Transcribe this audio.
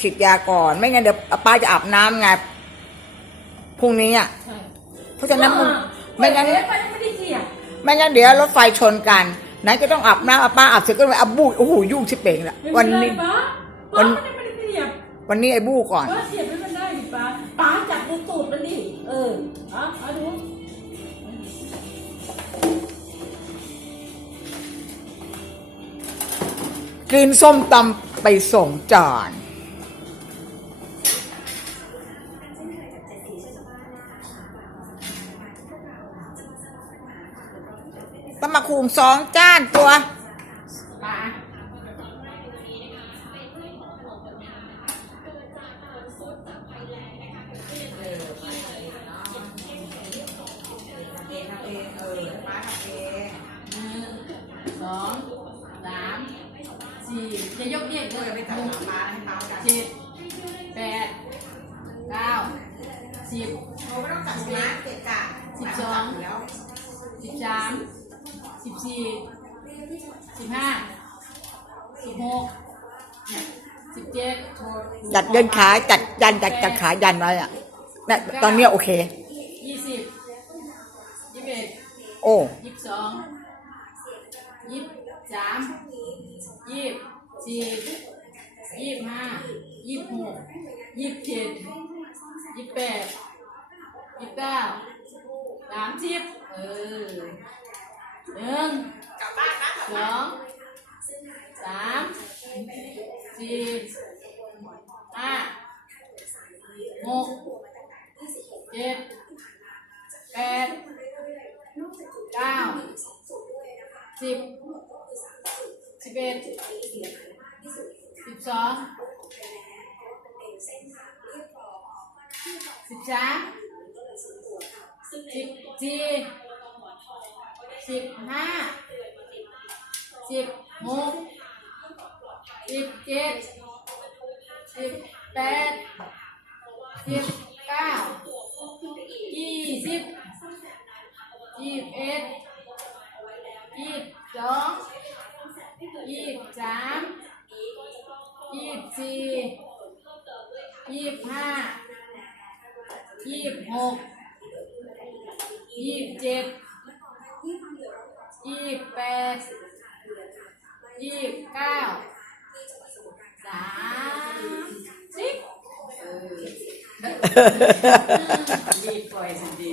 ฉีดยาก่อน ไม่งั้นเดี๋ยวป้าจะอาบน้ำไงพรุ่งนี้อะใช่เพราะฉะนั้นมึงไม่งั้นเอ๊ะป้ายังไม่ได้เสียบไม่งั้นเดี๋ยวรถไฟชนกันไหนจะต้องอาบน้ำอาบป้าอาบเสร็จก็ไปอาบบูโอ้โหยุ่งชิบเป่งละไม่วัเป็นนไรนี้ป้าวัป้านยังไม่ได้เสียบวันนี้ไอ้บูก่อนป้าเสียบไม่เป็นไรดิป้าป้าจับดูตูดมันดิเออเอาเอาดูกินส้มตำ ไปส่งจานตำมะคุงสองจานตัวป้าสองสาม สี่อย่ายกเยกเลยหกเจ็ดแปดเก้าสิบเขาไม่ต้องจับหมาสิบสองสิบสามสิบสี่สิบห้าสิบหกสิบเจ็ดจัดเดินขาจัดยันจัดจัดขายันไว้อะตอนนี้โอเคยี่สิบยี่สิบเอ็ดโอ้ยี่สิบสองยี่สิบสาม ยี่สิบสี่ยี่สิบห้ายี่สิบหกยี่สิบเจ็ดยี่สิบแปดยี่สิบเก้าสามสิบเออหนึ่งสองสามสี่ห้าหกเจ็ดแปดเก้าสิบ สิบเอ็ดสิบสองสิบสามสิบสี่สิบห้าสิบหกสิบเจ็ดสิบแปดสิบเก้ายี่สิบยี่สิบเอ็ดยี่สิบสอง ยี่สิบสามยี่สิบสี่ยี่สิบห้ายี่สิบหกยี่สิบเจ็ดยี่สิบแปดยี่สิบเก้าสามสิบเออรีปล่อยทันที